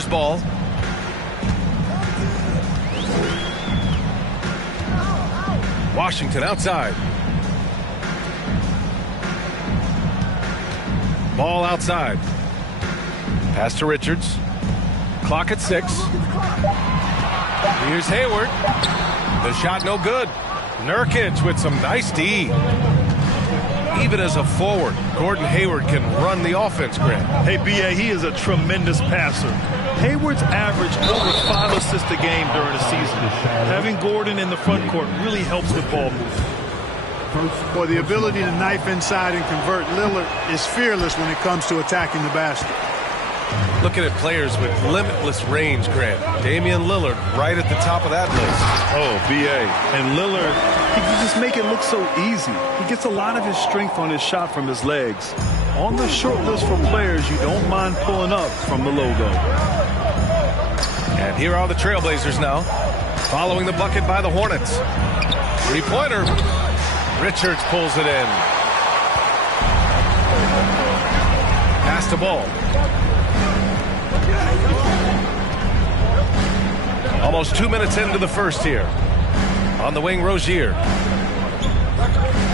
Here's ball. Washington outside. Ball outside. Pass to Richards. Clock at 6. Here's Hayward. The shot no good. Nurkic with some nice D. Even as a forward, Gordon Hayward can run the offense, Grant. Hey, B.A., he is a tremendous passer. Hayward's averaged over 5 assists a game during the season. Having Gordon in the front court really helps with ball movement. Boy, the ability to knife inside and convert, Lillard is fearless when it comes to attacking the basket. Looking at players with limitless range, Grant. Damian Lillard right at the top of that list. Oh, B.A. And Lillard, he can just make it look so easy. He gets a lot of his strength on his shot from his legs. On the short list for players you don't mind pulling up from the logo. And here are the Trailblazers now, following the bucket by the Hornets. Three-pointer. Richards pulls it in. Pass to ball. Almost 2 minutes into the first here. On the wing, Rozier.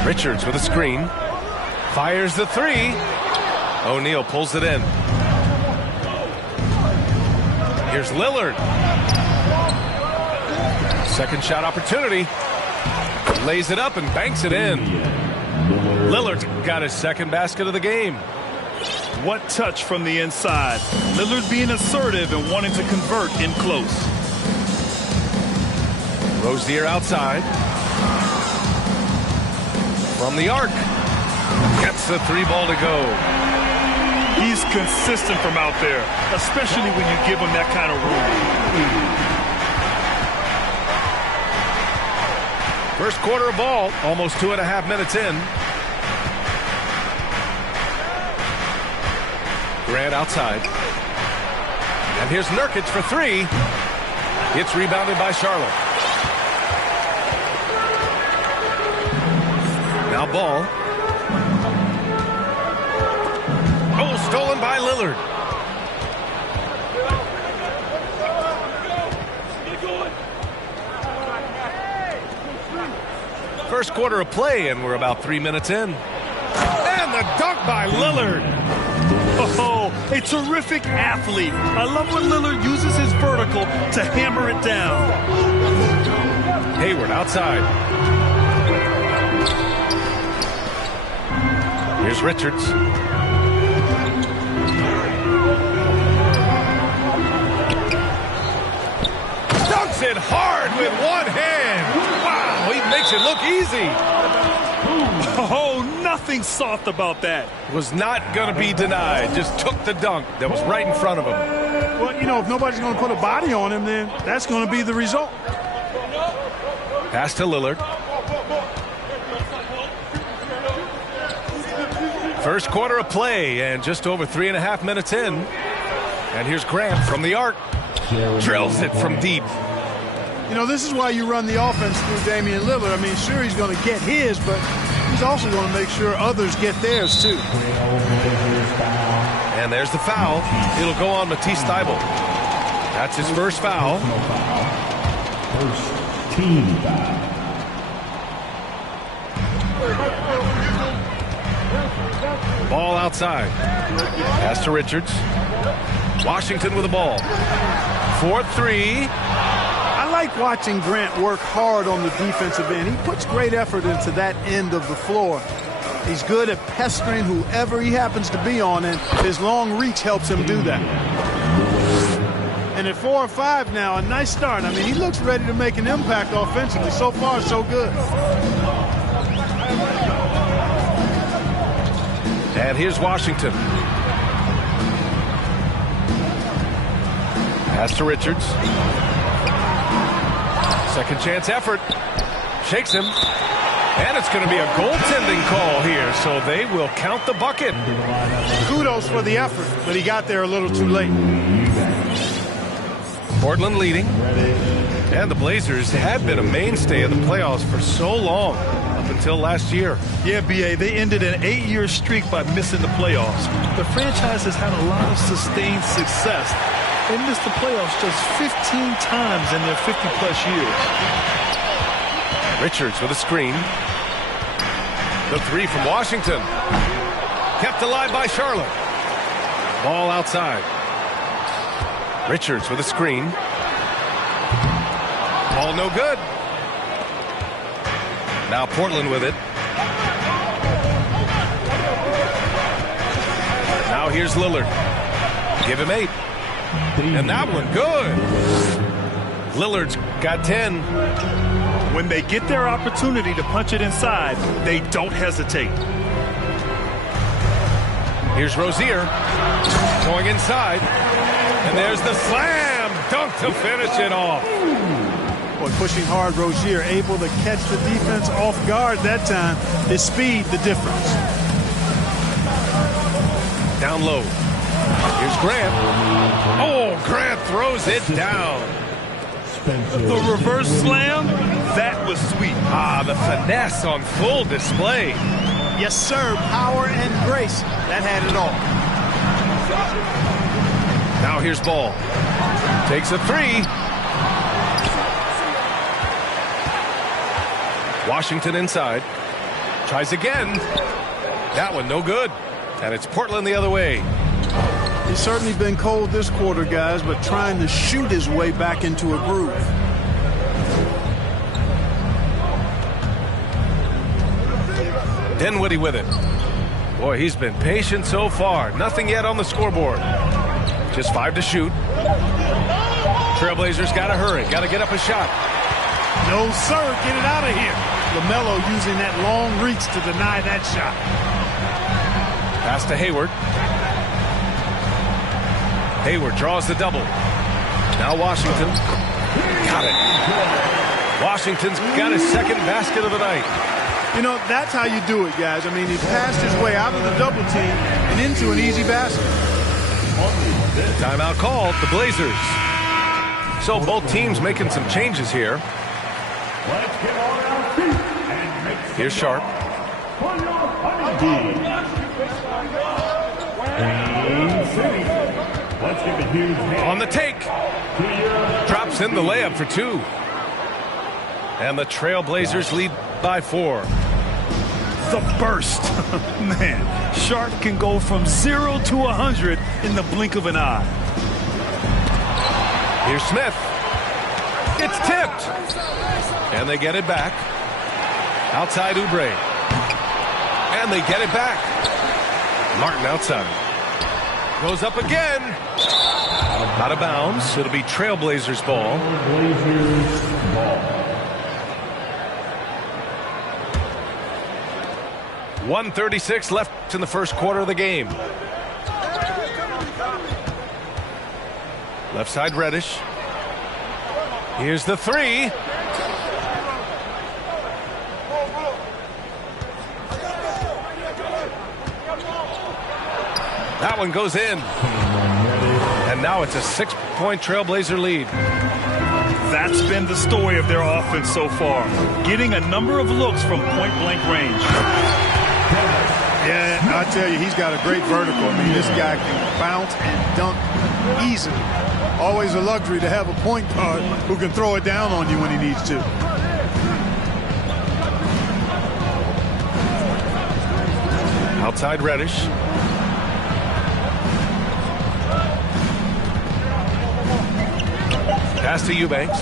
Richards with a screen. Fires the three. O'Neal pulls it in. Here's Lillard. Second shot opportunity. Lays it up and banks it in. Lillard's got his second basket of the game. What touch from the inside. Lillard being assertive and wanting to convert in close. Rozier outside. From the arc. Gets the three ball to go. He's consistent from out there, especially when you give him that kind of room. First quarter of ball, almost 2.5 minutes in. Grant outside. And here's Nurkic for three. It's rebounded by Charlotte. Now ball. Oh, stolen by Lillard. First quarter of play, and we're about 3 minutes in. And the dunk by Lillard. Oh, a terrific athlete. I love when Lillard uses his vertical to hammer it down. Hayward outside. Here's Richards. Dunks it hard with one hand. Wow, he makes it look easy. Oh, nothing soft about that. Was not going to be denied. Just took the dunk that was right in front of him. Well, you know, if nobody's going to put a body on him, then that's going to be the result. Pass to Lillard. First quarter of play, and just over 3.5 minutes in. And here's Grant from the arc. Drills it from deep. You know, this is why you run the offense through Damian Lillard. I mean, sure, he's going to get his, but he's also going to make sure others get theirs, too. And there's the foul. It'll go on Matisse Thybulle. That's his first foul. First team foul. Ball outside. Pass to Richards. Washington with the ball. 4-3. I like watching Grant work hard on the defensive end. He puts great effort into that end of the floor. He's good at pestering whoever he happens to be on, and his long reach helps him do that. And at 4-5 now, a nice start. I mean, he looks ready to make an impact offensively. So far, so good. And here's Washington. Pass to Richards. Second chance effort. Shakes him. And it's going to be a goaltending call here, so they will count the bucket. Kudos for the effort, but he got there a little too late. Portland leading. And the Blazers had been a mainstay of the playoffs for so long, up until last year. Yeah, B.A., they ended an 8-year streak by missing the playoffs. The franchise has had a lot of sustained success, They missed the playoffs just 15 times in their 50-plus years. Richards with a screen. The three from Washington. Kept alive by Charlotte. Ball outside. Richards with a screen. Ball no good. Now Portland with it. Now here's Lillard. Give him 8. And that one good. Lillard's got 10. When they get their opportunity to punch it inside, they don't hesitate. Here's Rozier going inside. And there's the slam dunk to finish it off. Boy, pushing hard, Rozier able to catch the defense off guard that time. His speed, the difference. Down low. Here's Grant. Oh, Grant throws it down. The reverse slam, that was sweet. Ah, the finesse on full display. Yes, sir. Power and grace. That had it all. Now here's Ball. Takes a 3. Washington inside. Tries again. That one no good. And it's Portland the other way. He's certainly been cold this quarter, guys, but trying to shoot his way back into a groove. Dinwiddie with it. Boy, he's been patient so far. Nothing yet on the scoreboard. Just 5 to shoot. Trailblazers got to hurry. Got to get up a shot. No, sir. Get it out of here. LaMelo using that long reach to deny that shot. Pass to Hayward. Hayward draws the double. Now Washington. Got it. Washington's got his second basket of the night. You know, that's how you do it, guys. I mean, he passed his way out of the double team and into an easy basket. Timeout called, the Blazers. So both teams making some changes here. Here's Sharp. On the take. Drops in the layup for 2. And the Trailblazers lead by 4. The burst. Man, Sharp can go from 0 to 100 in the blink of an eye. Here's Smith. It's tipped. And they get it back. Outside Oubre. And they get it back. Martin outside. Goes up again. Out of bounds. It'll be Trailblazers ball. 1:36 left in the first quarter of the game. Left side Reddish. Here's the 3. That one goes in. And now it's a 6-point Trailblazer lead. That's been the story of their offense so far. Getting a number of looks from point-blank range. Yeah, I tell you, he's got a great vertical. I mean, this guy can bounce and dunk easily. Always a luxury to have a point guard who can throw it down on you when he needs to. Outside Reddish. Pass to Eubanks.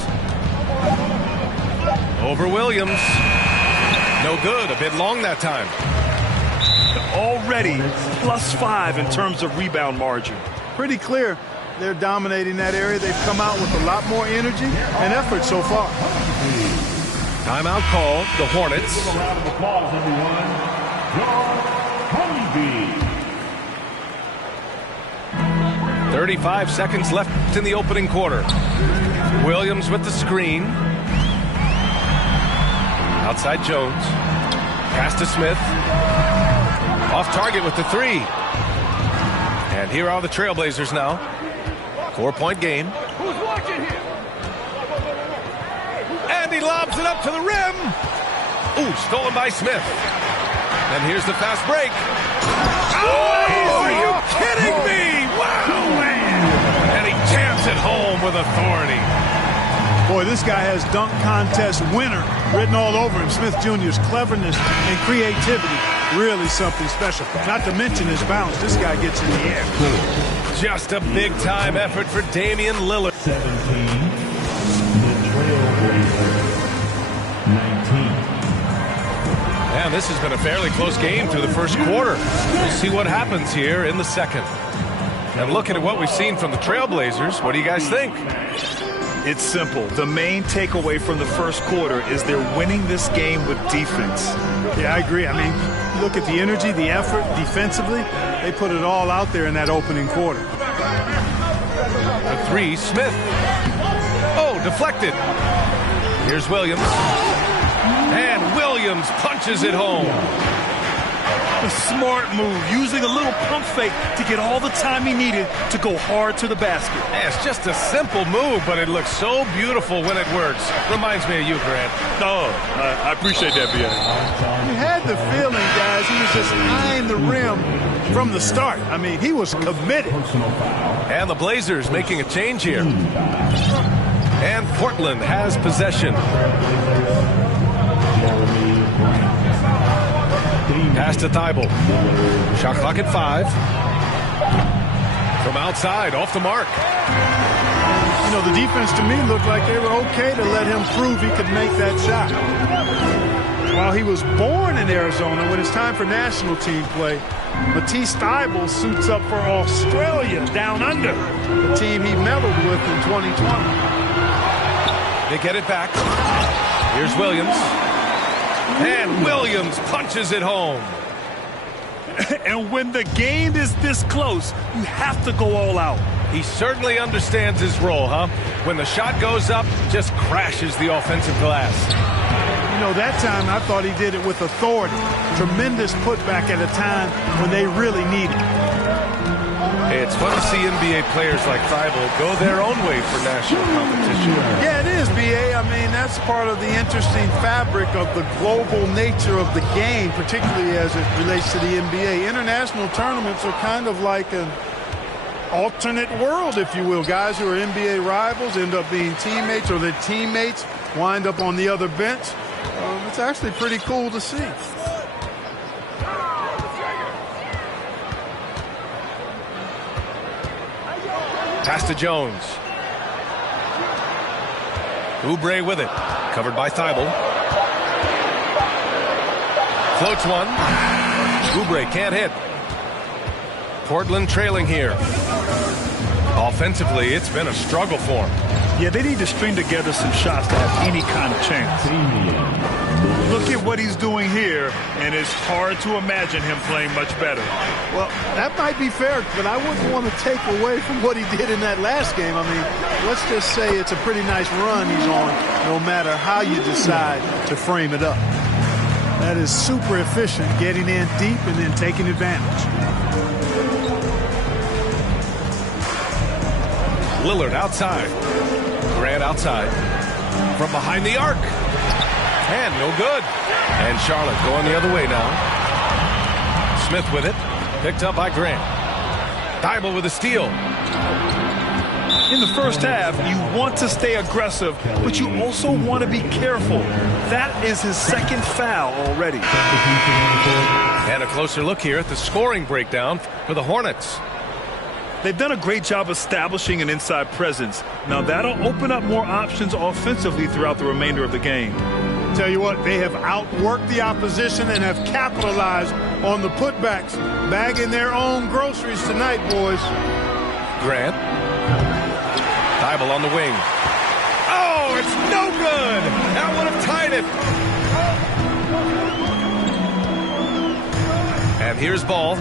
Over Williams. No good. A bit long that time. Already +5 in terms of rebound margin. Pretty clear they're dominating that area. They've come out with a lot more energy and effort so far. Timeout called. The Hornets. 35 seconds left in the opening quarter. Williams with the screen. Outside Jones. Pass to Smith. Off target with the 3. And here are the Trailblazers now. 4-point game. Who's watching here? And he lobs it up to the rim. Ooh, stolen by Smith. And here's the fast break. Oh, are you kidding me? Wow, man. And he jams Hits it home with authority. Boy, this guy has dunk contest winner written all over him. Smith Jr.'s cleverness and creativity, really something special. Not to mention his bounce. This guy gets in the air. Just a big-time effort for Damian Lillard. 17. The Trailblazers. 19. And this has been a fairly close game through the first quarter. We'll see what happens here in the second. And looking at what we've seen from the Trailblazers, what do you guys think? It's simple. The main takeaway from the first quarter is they're winning this game with defense. Yeah, I agree. I mean, look at the energy, the effort defensively. They put it all out there in that opening quarter. The three, Smith. Oh, deflected. Here's Williams. And Williams punches it home. A smart move, using a little pump fake to get all the time he needed to go hard to the basket. Yeah, it's just a simple move, but it looks so beautiful when it works. Reminds me of you, Grant. Oh, I appreciate that, B.A. You had the feeling, guys, he was just eyeing the rim from the start. I mean, he was committed. And the Blazers making a change here. And Portland has possession. Pass to Thibault. Shot clock at 5. From outside, off the mark. You know, the defense to me looked like they were okay to let him prove he could make that shot. While he was born in Arizona, when it's time for national team play, Matisse Thybulle suits up for Australia down under, the team he medaled with in 2020. They get it back. Here's Williams. And Williams punches it home. And when the game is this close, you have to go all out. He certainly understands his role, huh? When the shot goes up, just crashes the offensive glass. You know, that time I thought he did it with authority. Tremendous putback at a time when they really need it. Hey, it's fun to see NBA players like Thibault go their own way for national competition. Yeah, it is, B.A. I mean, that's part of the interesting fabric of the global nature of the game, particularly as it relates to the NBA. International tournaments are kind of like an alternate world, if you will. Guys who are NBA rivals end up being teammates, or their teammates wind up on the other bench. It's actually pretty cool to see. Pass to Jones. Oubre with it. Covered by Thibault. Floats one. Oubre can't hit. Portland trailing here. Offensively, it's been a struggle for them. Yeah, they need to string together some shots to have any kind of chance. Look at what he's doing here, and it's hard to imagine him playing much better. Well, that might be fair, but I wouldn't want to take away from what he did in that last game. I mean, let's just say it's a pretty nice run he's on, no matter how you decide to frame it up. That is super efficient, getting in deep and then taking advantage. Lillard outside. Grant outside. From behind the arc. And no good. And Charlotte going the other way now. Smith with it. Picked up by Grant. Thibault with a steal. In the first half, you want to stay aggressive, but you also want to be careful. That is his second foul already. And a closer look here at the scoring breakdown for the Hornets. They've done a great job establishing an inside presence. Now that'll open up more options offensively throughout the remainder of the game. Tell you what, they have outworked the opposition and have capitalized on the putbacks, bagging their own groceries tonight, boys. Grant. Thibault on the wing. Oh, it's no good. That would have tied it. And here's Ball.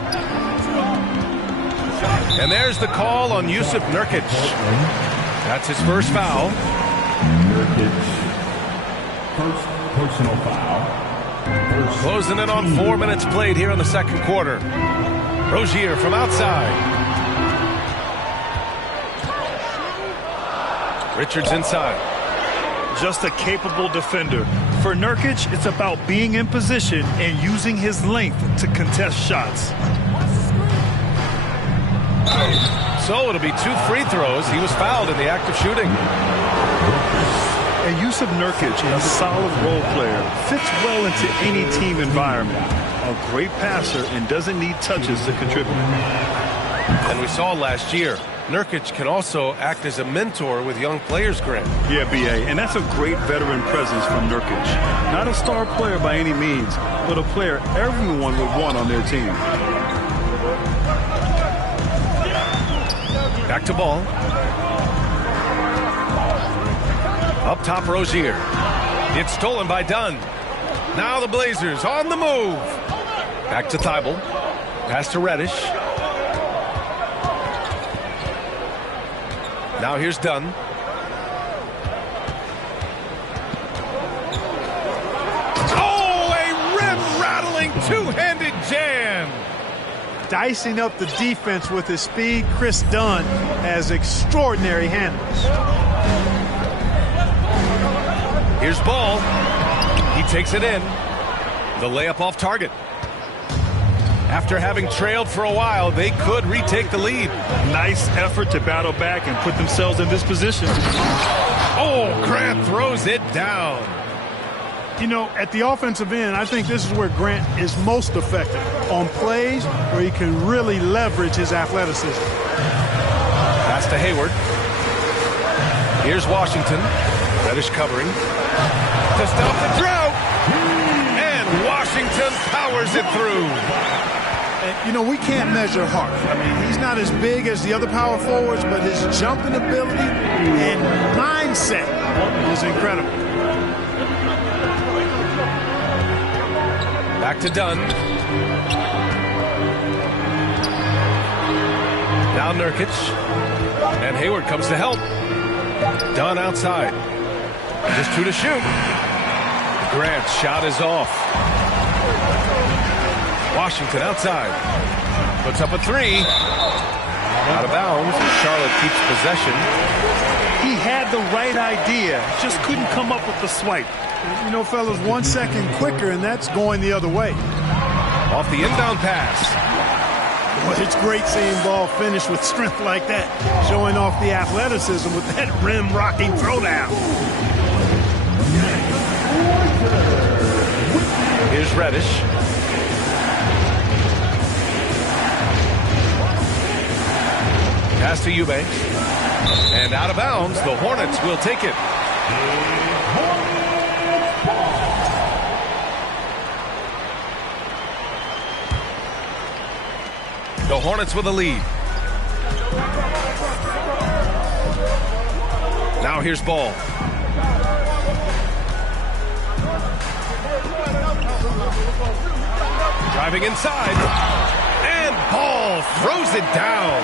And there's the call on Jusuf Nurkic. That's his first foul. Nurkic. First personal foul. Closing in on 4 minutes played here in the second quarter. Rozier from outside. Richards inside. Just a capable defender. For Nurkic, it's about being in position and using his length to contest shots. So it'll be 2 free throws. He was fouled in the act of shooting. And Jusuf Nurkic, a solid role player, fits well into any team environment. A great passer and doesn't need touches to contribute. And we saw last year, Nurkic can also act as a mentor with young players, Grant. Yeah, B.A., and that's a great veteran presence from Nurkic. Not a star player by any means, but a player everyone would want on their team. Back to ball. Up top, Rozier. It's stolen by Dunn. Now the Blazers on the move. Back to Thibault. Pass to Reddish. Now here's Dunn. Oh, a rim-rattling two-handed jam. Dicing up the defense with his speed, Chris Dunn has extraordinary handles. Here's Ball. He takes it in. The layup off target. After having trailed for a while, they could retake the lead. Nice effort to battle back and put themselves in this position. Oh, Grant throws it down. You know, at the offensive end, I think this is where Grant is most effective, on plays where he can really leverage his athleticism. Pass to Hayward. Here's Washington. Reddish covering. To stop the drought. And Washington powers it through. And, you know, we can't measure Hart. I mean, he's not as big as the other power forwards, but his jumping ability and mindset is incredible. Back to Dunn. Now Nurkic. And Hayward comes to help. Dunn outside. Just 2 to shoot. Grant's shot is off. Washington outside. Puts up a 3. Out of bounds. Charlotte keeps possession. He had the right idea, just couldn't come up with the swipe. You know, fellas, 1 second quicker, and that's going the other way. Off the inbound pass. Well, it's great seeing Ball finish with strength like that, showing off the athleticism with that rim-rocking throwdown. Here's Reddish. Pass to Eubanks. And out of bounds, the Hornets will take it. The Hornets with a lead. Now here's Ball. Driving inside. And Ball throws it down.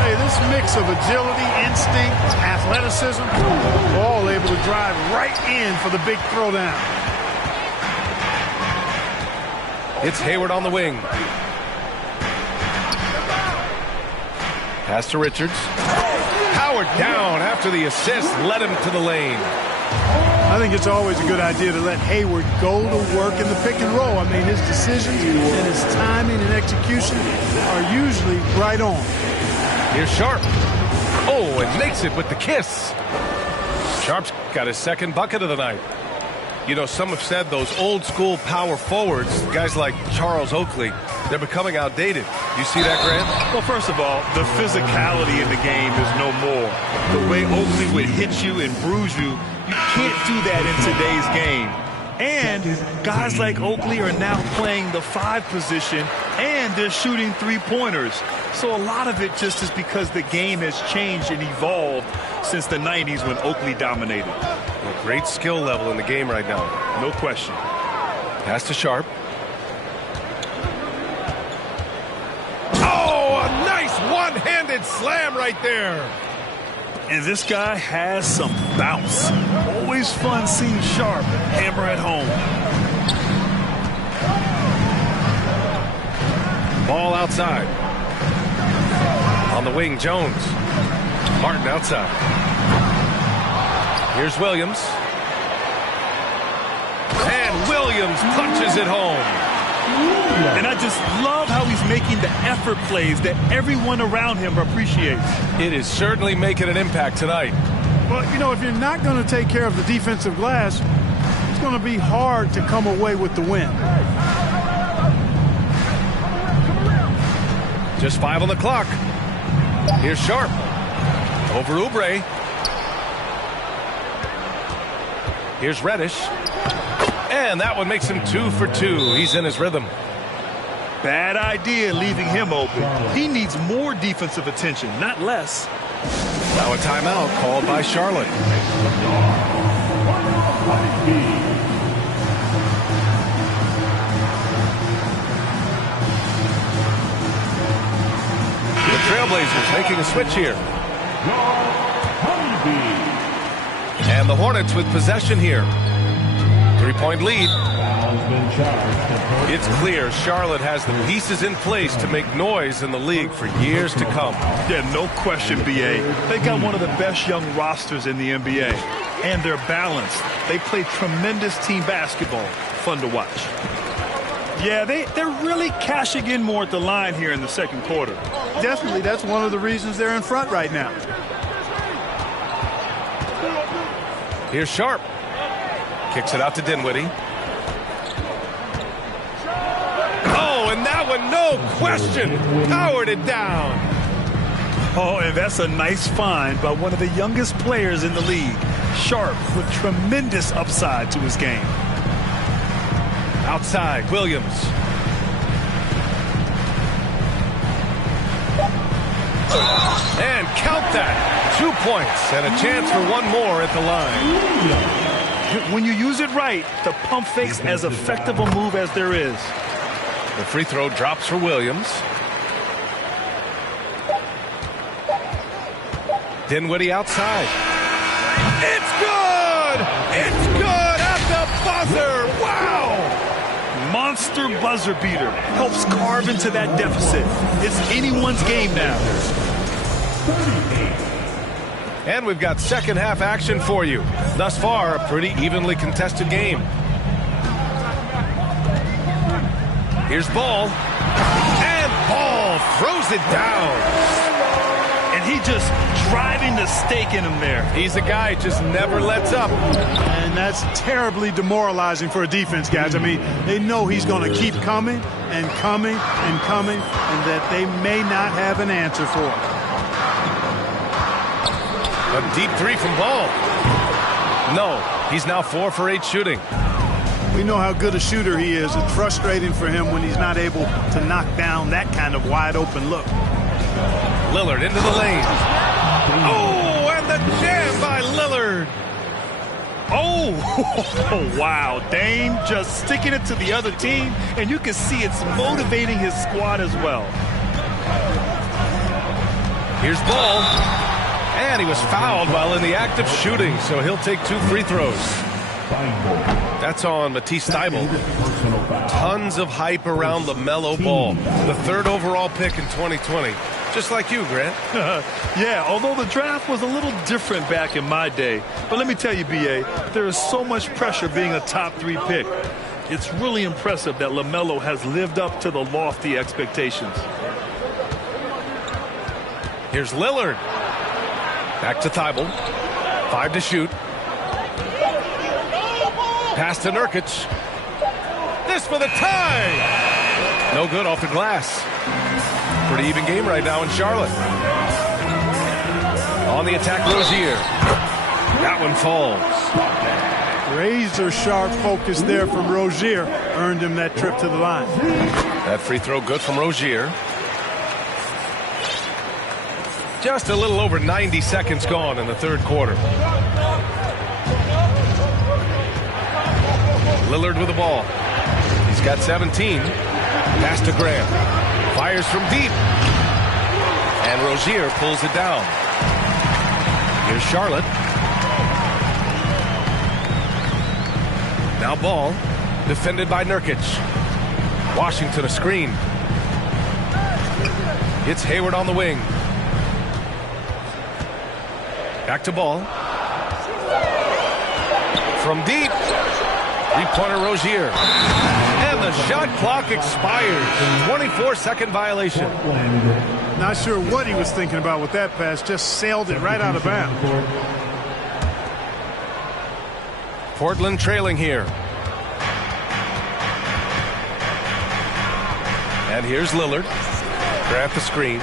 Hey, this mix of agility, instinct, athleticism, Ball able to drive right in for the big throwdown. It's Hayward on the wing. Pass to Richards. Howard down after the assist led him to the lane. I think it's always a good idea to let Hayward go to work in the pick and roll. I mean, his decisions and his timing and execution are usually right on. Here's Sharp. Oh, and makes it with the kiss. Sharp's got his second bucket of the night. You know, some have said those old school power forwards, guys like Charles Oakley, they're becoming outdated. You see that, Grant? Well, first of all, the physicality in the game is no more. The way Oakley would hit you and bruise you, you can't do that in today's game. And guys like Oakley are now playing the 5 position, and they're shooting 3-pointers. So a lot of it just is because the game has changed and evolved since the 90s when Oakley dominated. A great skill level in the game right now. No question. Pass to Sharp. Oh, a nice one-handed slam right there. And this guy has some bounce. Always fun seeing Sharp hammer at home. Ball outside. On the wing, Jones. Martin outside. Here's Williams. And Williams punches it home. And I just love how he's making the effort plays that everyone around him appreciates. It is certainly making an impact tonight. Well, you know, if you're not going to take care of the defensive glass, it's going to be hard to come away with the win. Just 5 on the clock. Here's Sharp. Over Oubre. Here's Reddish. And that one makes him 2 for 2. He's in his rhythm. Bad idea leaving him open. He needs more defensive attention, not less. Now a timeout called by Charlotte. The Trailblazers making a switch here. And the Hornets with possession here. 3-point lead. It's clear Charlotte has the pieces in place to make noise in the league for years to come. Yeah, no question, B.A. They got one of the best young rosters in the NBA. And they're balanced. They play tremendous team basketball. Fun to watch. Yeah, they're really cashing in more at the line here in the second quarter. Definitely, that's one of the reasons they're in front right now. Here's Sharp. Kicks it out to Dinwiddie. Oh, and that one, no question, powered it down. Oh, and that's a nice find by one of the youngest players in the league. Sharp with tremendous upside to his game. Outside, Williams. And count that. 2 points and a chance for one more at the line. When you use it right, the pump fake's as effective a move as there is. The free throw drops for Williams. Dinwiddie outside. It's good! It's good at the buzzer! Wow! Monster buzzer beater. Helps carve into that deficit. It's anyone's game now. And we've got second half action for you. Thus far, a pretty evenly contested game. Here's Ball. And Ball throws it down. And he just driving the stake in him there. He's a guy who just never lets up. And that's terribly demoralizing for a defense, guys. I mean, they know he's going to keep coming and coming and coming, and that they may not have an answer for it. A deep three from Ball. No, he's now 4 for 8 shooting. We know how good a shooter he is. It's frustrating for him when he's not able to knock down that kind of wide open look. Lillard into the lane. Oh, and the jam by Lillard. Oh, wow. Dame just sticking it to the other team, and you can see it's motivating his squad as well. Here's Ball. And he was fouled while in the act of shooting, so he'll take 2 free throws. That's on Matisse Thybulle. Tons of hype around LaMelo Ball, the 3rd overall pick in 2020. Just like you, Grant. Yeah, although the draft was a little different back in my day. But let me tell you, B.A., there is so much pressure being a top 3 pick. It's really impressive that LaMelo has lived up to the lofty expectations. Here's Lillard. Back to Thybulle. 5 to shoot. Pass to Nurkic. This for the tie. No good off the glass. Pretty even game right now in Charlotte. On the attack, Rozier. That one falls. Razor sharp focus there from Rozier earned him that trip to the line. That free throw good from Rozier. Just a little over 90 seconds gone in the 3rd quarter. Lillard with the ball. He's got 17. Pass to Graham. Fires from deep. And Rozier pulls it down. Here's Charlotte. Now Ball. Defended by Nurkic. Washington a screen. It's Hayward on the wing. Back to Ball. From deep. Three-pointer Rozier. And the shot clock expires. 24-second violation. Not sure what he was thinking about with that pass. Just sailed it right out of bounds. Portland trailing here. And here's Lillard. Grant the screen.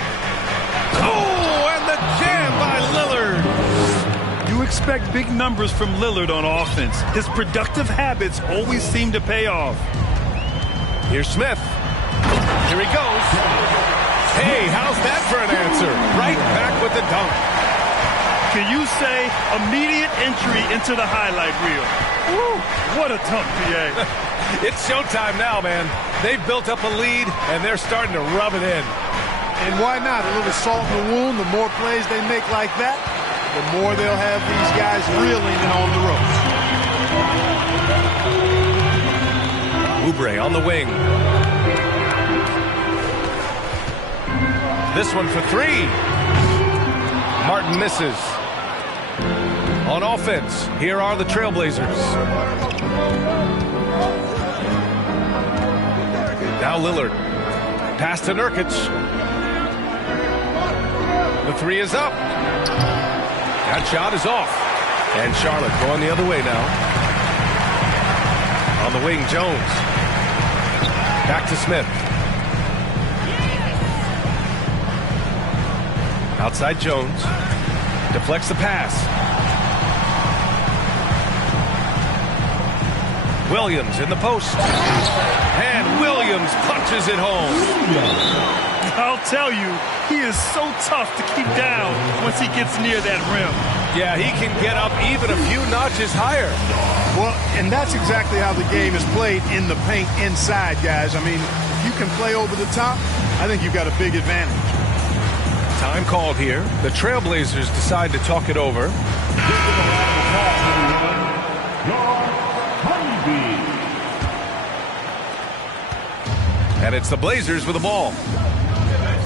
Oh, and the jam by Lillard. You expect big numbers from Lillard on offense. His productive habits always seem to pay off. Here's Smith. Here he goes. Hey, how's that for an answer? Right back with the dunk. Can you say immediate entry into the highlight reel? Woo, what a dunk, PA. It's showtime now, man. They've built up a lead, and they're starting to rub it in. And why not? A little salt in the wound. The more plays they make like that, the more they'll have these guys reeling and on the ropes. Oubre on the wing. This one for three. Martin misses. On offense, here are the Trailblazers. Now Lillard. Pass to Nurkic. The three is up. That shot is off. And Charlotte going the other way now. On the wing, Jones. Back to Smith. Outside Jones. Deflects the pass. Williams in the post. And Williams punches it home. I'll tell you, he is so tough to keep down once he gets near that rim. Yeah, he can get up even a few notches higher. Well, and that's exactly how the game is played in the paint inside, guys. I mean, if you can play over the top, I think you've got a big advantage. Time called here. The Trailblazers decide to talk it over. And it's the Blazers with the ball.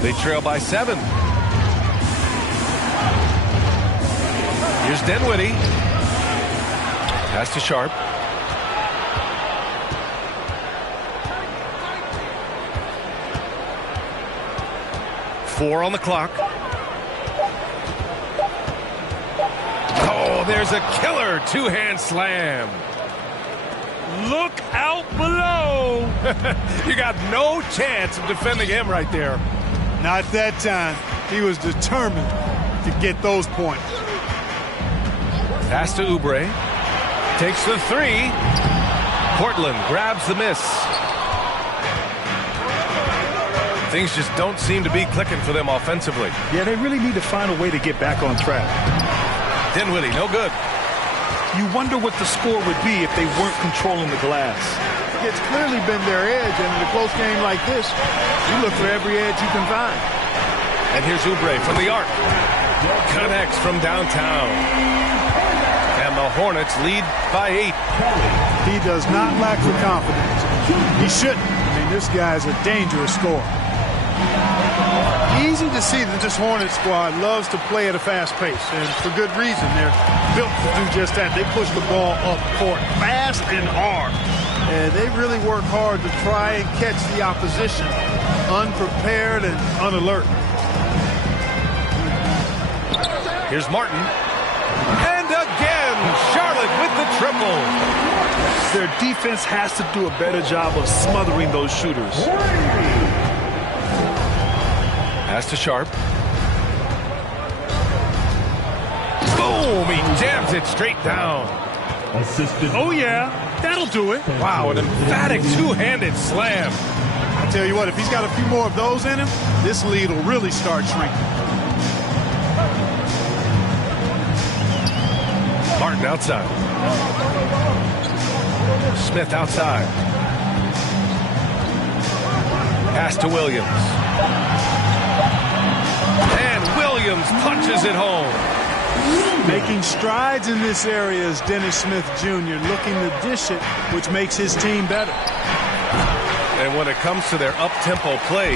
They trail by 7. Here's Dinwiddie. Pass to Sharp. Four on the clock. Oh, there's a killer two-hand slam. Look out below. You got no chance of defending him right there. Not that time. He was determined to get those points. Pass to Oubre. Takes the three. Portland grabs the miss. Things just don't seem to be clicking for them offensively. Yeah, they really need to find a way to get back on track. Dinwiddie, no good. You wonder what the score would be if they weren't controlling the glass. It's clearly been their edge, and in a close game like this, you look for every edge you can find. And here's Oubre from the arc. Connects from downtown. And the Hornets lead by 8. He does not lack for confidence. He shouldn't. I mean, this guy's a dangerous scorer. Easy to see that this Hornets squad loves to play at a fast pace, and for good reason. They're built to do just that. They push the ball up court fast and hard. And they really work hard to try and catch the opposition unprepared and unalert. Here's Martin. And again, Charlotte with the triple. Their defense has to do a better job of smothering those shooters. Pass to Sharp. Boom! He jams it straight down. Assistant. Oh, yeah. That'll do it. Wow, an emphatic two-handed slam. I tell you what, if he's got a few more of those in him, this lead will really start shrinking. Martin outside. Smith outside. Pass to Williams. And Williams punches it home. Making strides in this area is Dennis Smith Jr. looking to dish it, which makes his team better. And when it comes to their up-tempo play,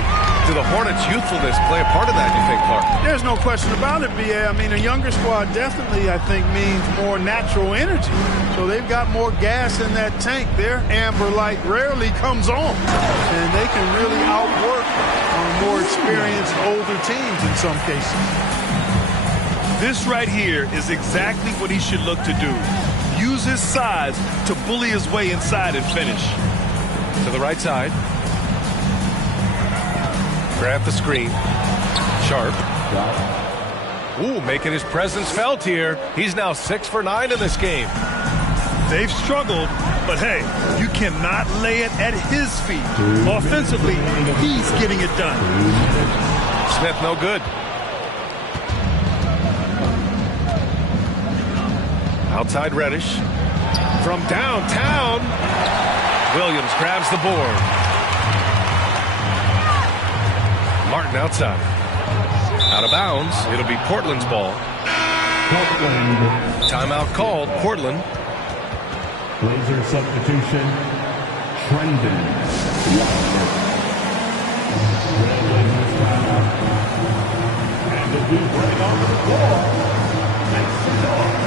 do the Hornets' youthfulness play a part of that, you think, Clark? There's no question about it, B.A. I mean, a younger squad definitely, I think, means more natural energy. So they've got more gas in that tank. Their amber light rarely comes on. And they can really outwork more experienced, older teams in some cases. This right here is exactly what he should look to do. Use his size to bully his way inside and finish. To the right side. Grant the screen. Sharp. Ooh, making his presence felt here. He's now 6 for 9 in this game. They've struggled, but hey, you cannot lay it at his feet. Offensively, he's getting it done. Smith no good. Outside Reddish. From downtown. Williams grabs the board. Martin outside. Out of bounds. It'll be Portland's ball. Timeout called. Portland. Blazer substitution. Trendon. And the deep right onto the floor. Makes it up.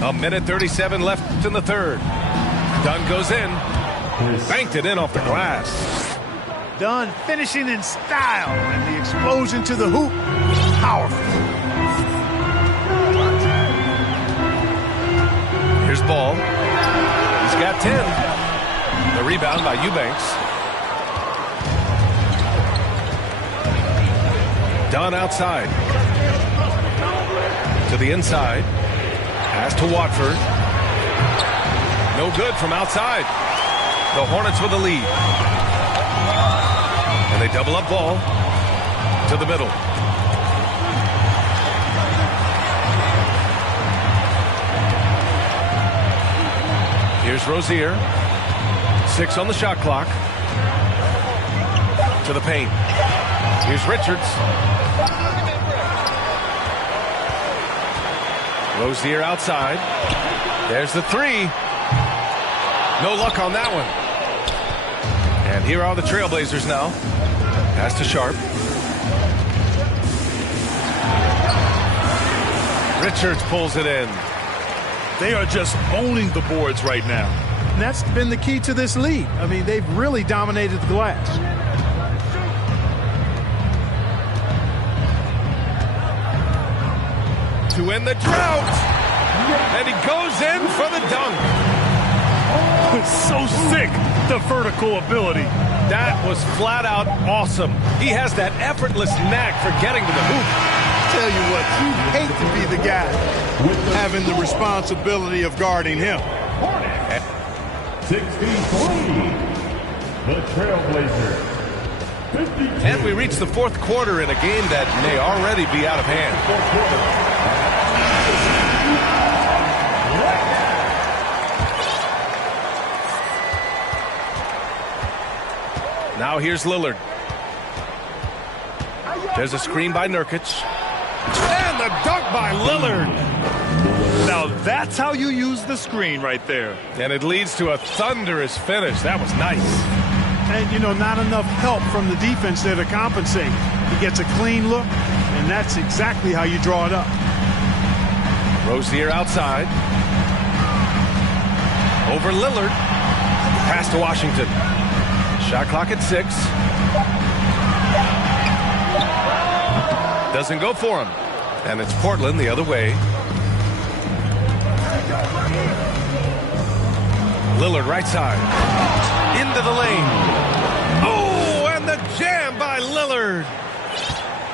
A minute 37 left in the third. Dunn goes in. Banked it in off the glass. Dunn finishing in style, and the explosion to the hoop, powerful. Here's Ball. He's got 10. The rebound by Eubanks. Dunn outside. To the inside. Pass to Watford. No good from outside. The Hornets with the lead. And they double up Ball to the middle. Here's Rozier. 6 on the shot clock. To the paint. Here's Richards. Rozier outside. There's the three. No luck on that one. And here are the Trailblazers now. Pass to Sharp. Richards pulls it in. They are just owning the boards right now. And that's been the key to this lead. I mean, they've really dominated the glass. To end the drought. And he goes in for the dunk. It's so sick, the vertical ability. That was flat out awesome. He has that effortless knack for getting to the hoop. Tell you what, you hate to be the guy having the responsibility of guarding him. 63, the Trailblazers. 52. And we reach the fourth quarter in a game that may already be out of hand. Now here's Lillard. There's a screen by Nurkic. And the dunk by Lillard. Now that's how you use the screen right there. And it leads to a thunderous finish. That was nice. And, you know, not enough help from the defense there to compensate. He gets a clean look, and that's exactly how you draw it up. Rozier outside. Over Lillard. Pass to Washington. Shot clock at 6. Doesn't go for him. And it's Portland the other way. Lillard right side. Into the lane. Oh, and the jam by Lillard.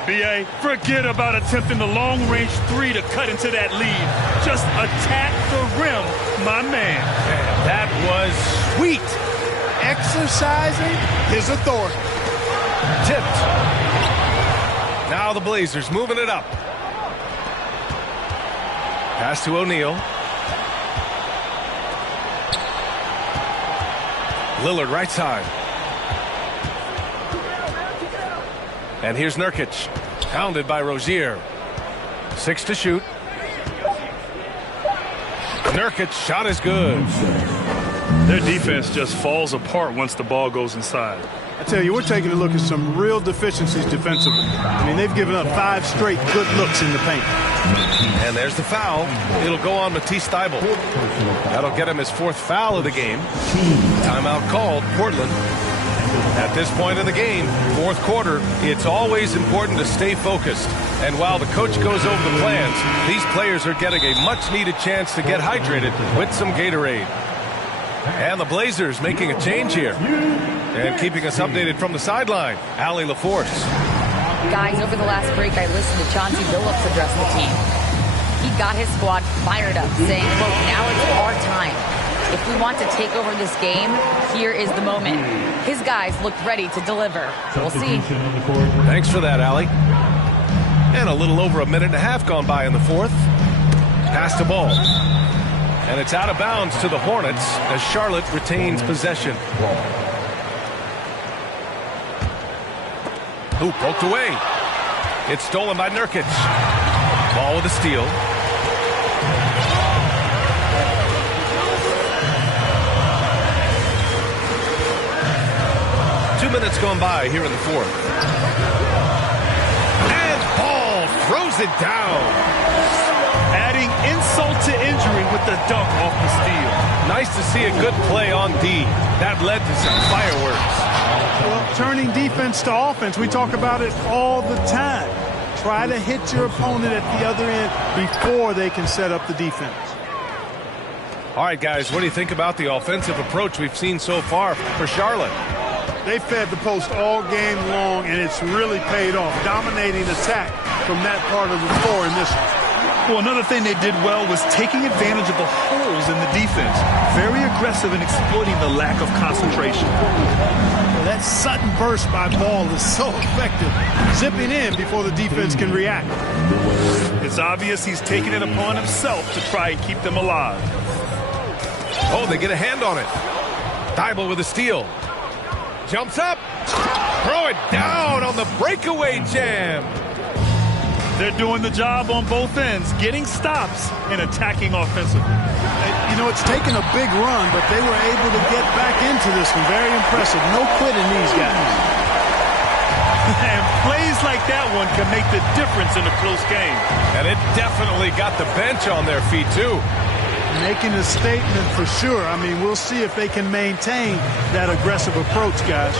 B.A., forget about attempting the long-range three to cut into that lead. Just attack the rim, my man. And that was sweet. Exercising his authority. Tipped. Now the Blazers moving it up. Pass to O'Neal. Lillard right side. And here's Nurkic. Pounded by Rozier. 6 to shoot. Nurkic's shot is good. Their defense just falls apart once the ball goes inside. I tell you, we're taking a look at some real deficiencies defensively. I mean, they've given up 5 straight good looks in the paint. And there's the foul. It'll go on Matisse Thybulle. That'll get him his 4th foul of the game. Timeout called, Portland. At this point in the game, 4th quarter, it's always important to stay focused. And while the coach goes over the plans, these players are getting a much-needed chance to get hydrated with some Gatorade. And the Blazers making a change here. And keeping us updated from the sideline, Allie LaForce. Guys, over the last break, I listened to Chauncey Billups address the team. He got his squad fired up, saying, quote, now it's our time. If we want to take over this game, here is the moment. His guys looked ready to deliver. We'll see. Thanks for that, Allie. And a little over a minute and a half gone by in the 4th. Pass the ball. And it's out of bounds to the Hornets as Charlotte retains possession. Who poked away. It's stolen by Nurkic. Ball with a steal. Two minutes gone by here in the 4th. And Ball throws it down. Adding insult to injury with the dunk off the steal. Nice to see a good play on D. That led to some fireworks. Well, turning defense to offense, we talk about it all the time. Try to hit your opponent at the other end before they can set up the defense. All right, guys, what do you think about the offensive approach we've seen so far for Charlotte? They fed the post all game long, and it's really paid off. Dominating attack from that part of the floor in this one. Well, another thing they did well was taking advantage of the holes in the defense. Very aggressive in exploiting the lack of concentration. That sudden burst by Ball is so effective. Zipping in before the defense can react. It's obvious he's taking it upon himself to try and keep them alive. Oh, they get a hand on it. Thybulle with a steal. Jumps up. Throw it down on the breakaway jam. They're doing the job on both ends, getting stops and attacking offensively. You know, it's taken a big run, but they were able to get back into this one. Very impressive. No quitting these guys. And plays like that one can make the difference in a close game. And it definitely got the bench on their feet, too. Making a statement for sure. I mean, we'll see if they can maintain that aggressive approach, guys.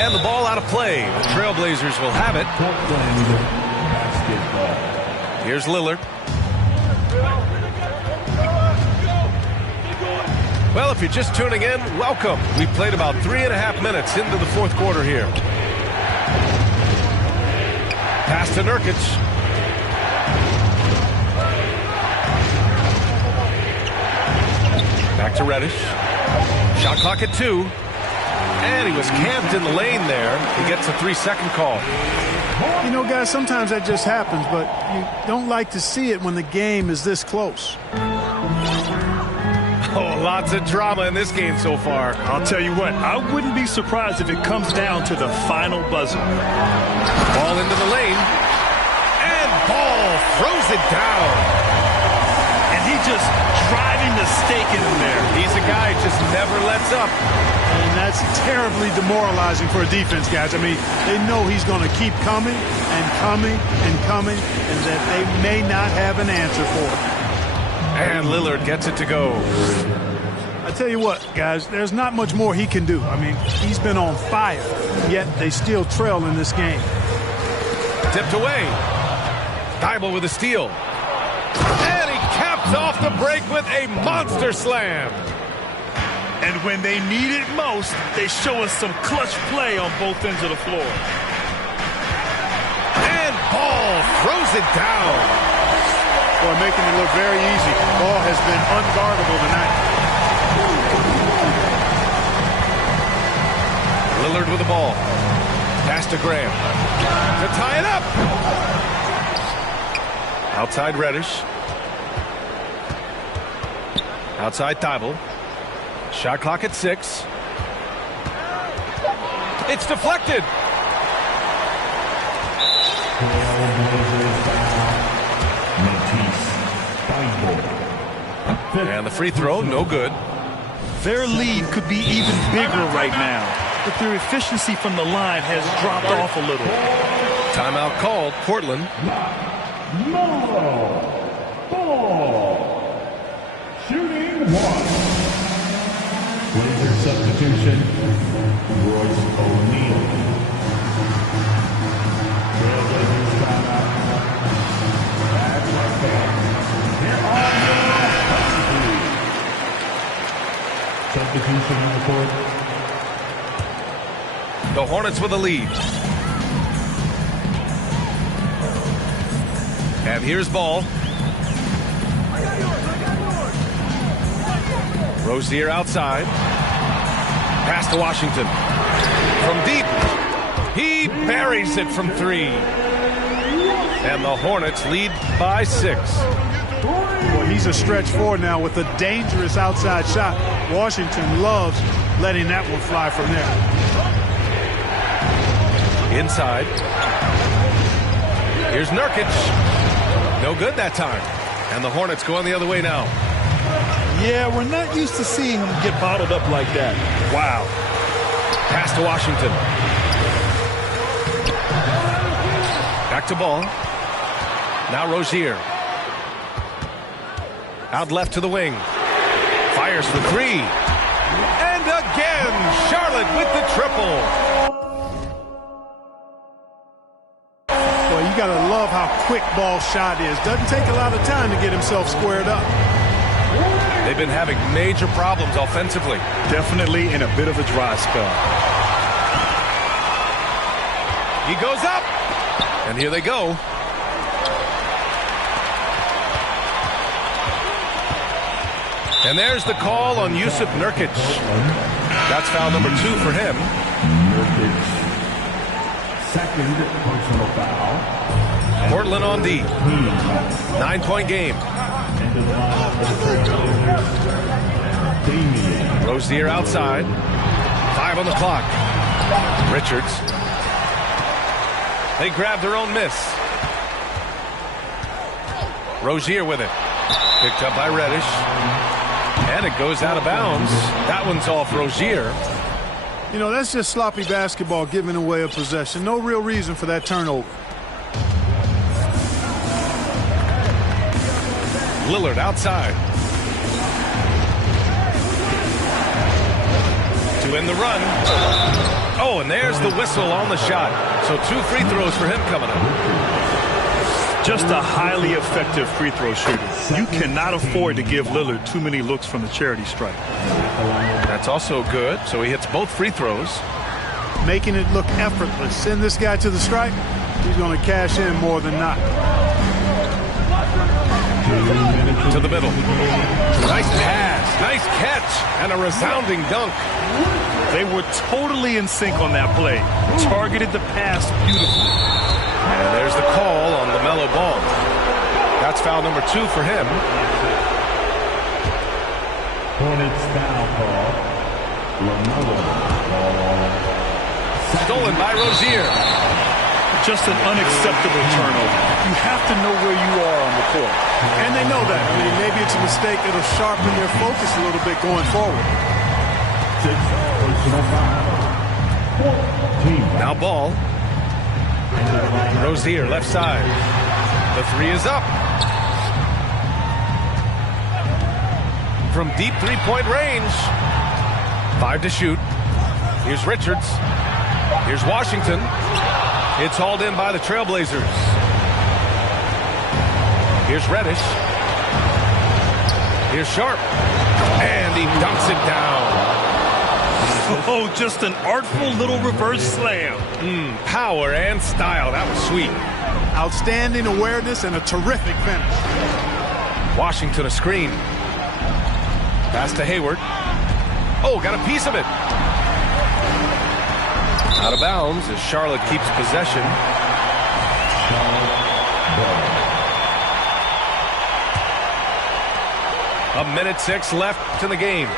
And the ball out of play. The Trailblazers will have it. Here's Lillard. Well, if you're just tuning in, welcome. We played about 3.5 minutes into the 4th quarter here. Pass to Nurkic. Back to Reddish. Shot clock at 2. And he was camped in the lane there. He gets a 3-second call. You know, guys, sometimes that just happens, but you don't like to see it when the game is this close. Oh, lots of drama in this game so far. I'll tell you what, I wouldn't be surprised if it comes down to the final buzzer. Ball into the lane. And Ball throws it down. And he just driving the stake in there. He's a guy who just never lets up. And that's terribly demoralizing for a defense, guys. I mean, they know he's going to keep coming and coming and coming, and that they may not have an answer for it. And Lillard gets it to go. I tell you what, guys, there's not much more he can do. I mean, he's been on fire, yet they still trail in this game. Tipped away. Thybulle with a steal. And he caps off the break with a monster slam. And when they need it most, they show us some clutch play on both ends of the floor. And Ball throws it down. Boy, making it look very easy. Ball has been unguardable tonight. Lillard with the ball. Pass to Graham. To tie it up. Outside Reddish. Outside Thybulle. Shot clock at 6. It's deflected. And the free throw, no good. Their lead could be even bigger right now, but their efficiency from the line has dropped off a little. Timeout called, Portland. Melo Ball. Shooting 1. Blazer substitution, Royce O'Neal. Trailblazers timeout. That's okay. Here are the substitution on the court. The Hornets with a lead. And here's Ball. Rozier outside. Pass to Washington. From deep. He buries it from 3. And the Hornets lead by 6. Well, he's a stretch forward now with a dangerous outside shot. Washington loves letting that one fly from there. Inside. Here's Nurkic. No good that time. And the Hornets going the other way now. Yeah, we're not used to seeing him get bottled up like that. Wow. Pass to Washington. Back to Ball. Now Rozier. Out left to the wing. Fires for 3. And again, Charlotte with the triple. Well, you got to love how quick Ball's shot is. Doesn't take a lot of time to get himself squared up. They've been having major problems offensively. Definitely in a bit of a dry spell. He goes up. And here they go. And there's the call on Jusuf Nurkic. That's foul number 2 for him. Nurkic, second personal foul. Portland on D. 9-point game. End of the line for the Trailblazers. Damian. Rozier outside. 5 on the clock. Richards. They grab their own miss. Rozier with it. Picked up by Reddish. And it goes out of bounds. That one's off Rozier. You know, that's just sloppy basketball, giving away a possession. No real reason for that turnover. Lillard outside. To end the run. Oh, and there's the whistle on the shot. So 2 free throws for him coming up. Just a highly effective free throw shooter. You cannot afford to give Lillard too many looks from the charity stripe. That's also good. So he hits both free throws. Making it look effortless. Send this guy to the stripe. He's going to cash in more than not. To the middle. Nice pass. Nice catch. And a resounding dunk. They were totally in sync on that play. Targeted the pass beautifully. And there's the call on LaMelo Ball. That's foul number 2 for him. Hornets foul call. LaMelo Ball. Stolen by Rozier. Just an unacceptable turnover. You have to know where you are on the court. And they know that. I mean, maybe it's a mistake that'll sharpen their focus a little bit going forward. 6 personal foul. 14. Now Ball. Rozier left side. The 3 is up. From deep 3-point range. 5 to shoot. Here's Richards. Here's Washington. It's hauled in by the Trailblazers. Here's Reddish. Here's Sharp. And he dunks it down. Oh, just an artful little reverse slam. Power and style. That was sweet. Outstanding awareness and a terrific finish. Washington a screen. Pass to Hayward. Oh, got a piece of it. Out of bounds as Charlotte keeps possession. A minute 6 left in the game.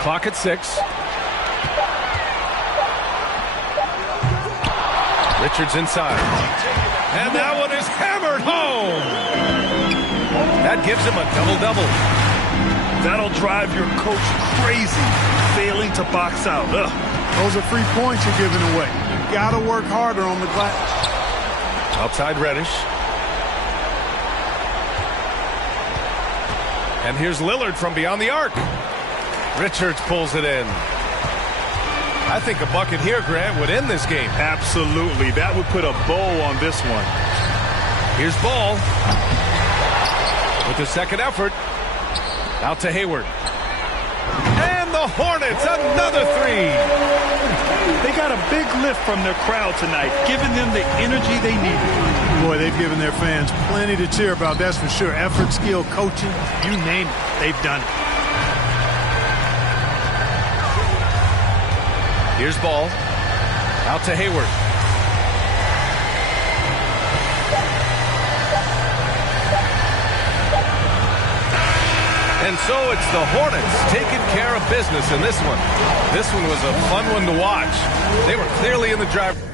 Clock at 6. Richards inside. And that one is hammered home. That gives him a double-double. That'll drive your coach crazy, failing to box out. Ugh. Those are free points you're giving away. You got to work harder on the glass. Outside Reddish. And here's Lillard from beyond the arc. Richards pulls it in. I think a bucket here, Grant, would end this game. Absolutely. That would put a bow on this one. Here's Ball. With the second effort. Out to Hayward. And the Hornets, another three. They got a big lift from their crowd tonight, giving them the energy they needed. Boy, they've given their fans plenty to cheer about, that's for sure. Effort, skill, coaching, you name it, they've done it. Here's Ball. Out to Hayward. And so it's the Hornets taking care of business in this one. This one was a fun one to watch. They were clearly in the driver's